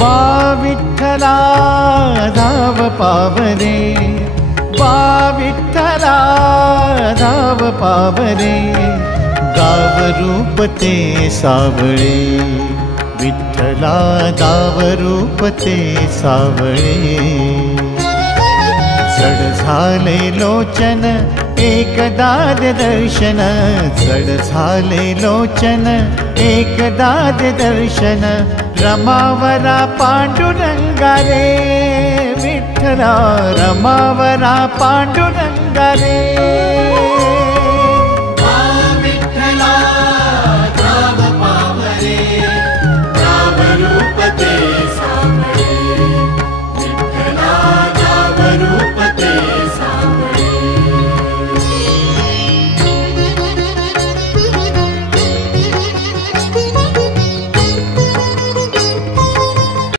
बा विठ्ठला धाव पावरे, बा विठ्ठला धाव पावरे, गाव रूप ते सावळे, विठ्ठला गाव रूप ते सावळे। जड झाले लोचन एकदा दर्शन, जड झाले लोचन एकदा दर्शन, रमावरा पांडुरंगा रे, विठ्ठला रमावरा पांडुरंगा रे।